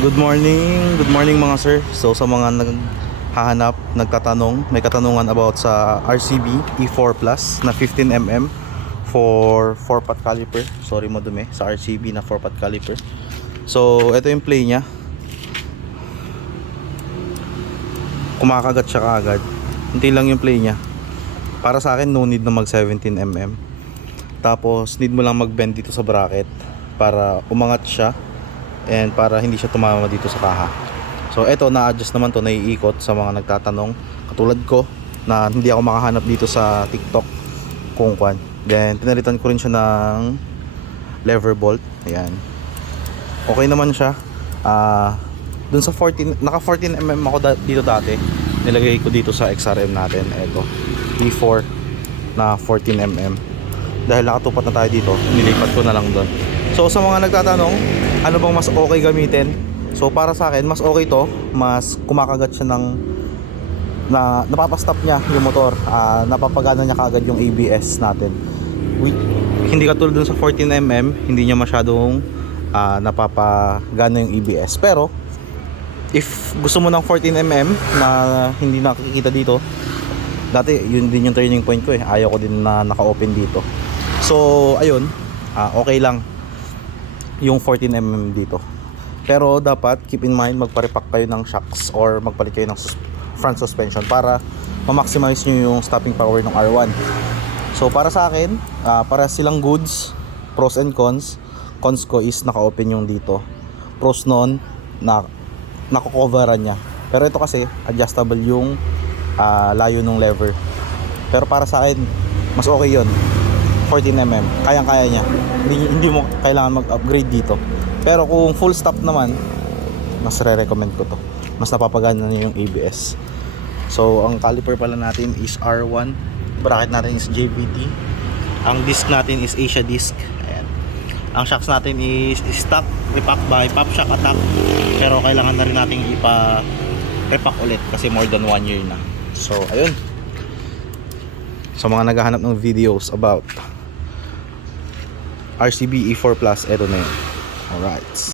Good morning mga sir. So sa mga naghahanap, nagtatanong, may katanungan about sa RCB E4 Plus na 15mm for 4-pot caliper. Sorry madumi, sa RCB na 4-pot caliper. So ito yung play niya. Kumakagat siya kaagad. Hindi lang yung play niya. Para sa akin no need na mag 17mm. Tapos need mo lang mag-bend dito sa bracket para umangat siya and para hindi siya tumama dito sa kaha. So eto, na-adjust naman to, naiikot sa mga nagtatanong katulad ko na hindi ako makahanap dito sa TikTok kung kwan. Then pinalitan ko rin siya ng lever bolt. Ayan, okay naman siya. Dun sa 14, naka 14mm ako dito dati, nilagay ko dito sa XRM natin. Eto, E4 na 14mm. Dahil nakatupat na tayo dito, nilipat ko na lang doon. So sa mga nagtatanong, ano bang mas okay gamitin? So para sa akin, mas okay to. Mas kumakagat siya ng napapastop niya yung motor. Napapagana niya kaagad yung ABS natin. Hindi katulad dun sa 14mm, hindi niya masyadong napapagana yung ABS. Pero if gusto mo ng 14mm na hindi nakikita dito, dati yun din yung turning point ko eh. Ayaw ko din na naka-open dito. So ayun, okay lang yung 14mm dito. Pero dapat keep in mind, magpa-repack kayo ng shocks or magpalit kayo ng front suspension para ma-maximize nyo yung stopping power ng R1. So para sa akin, para silang goods, pros and cons. Cons ko is naka-open yung dito. Pros nun, nako-coveran niya. Pero ito kasi adjustable yung layo ng lever. Pero para sa akin, mas okay yun. 14mm, kayang-kaya niya. Hindi mo kailangan mag-upgrade dito. Pero kung full stop naman, mas re-recommend ko to. Mas napapagana niya yung ABS. So ang caliper pala natin is R1, bracket natin is JVT, ang disc natin is Asia disc. Ayan. Ang shocks natin is stock repack by Pop Shock Attack. Pero kailangan na rin natin repack ulit kasi more than 1 year na. So ayun, sa mga naghahanap ng videos about RCB E4 Plus, eto na yun. Alright.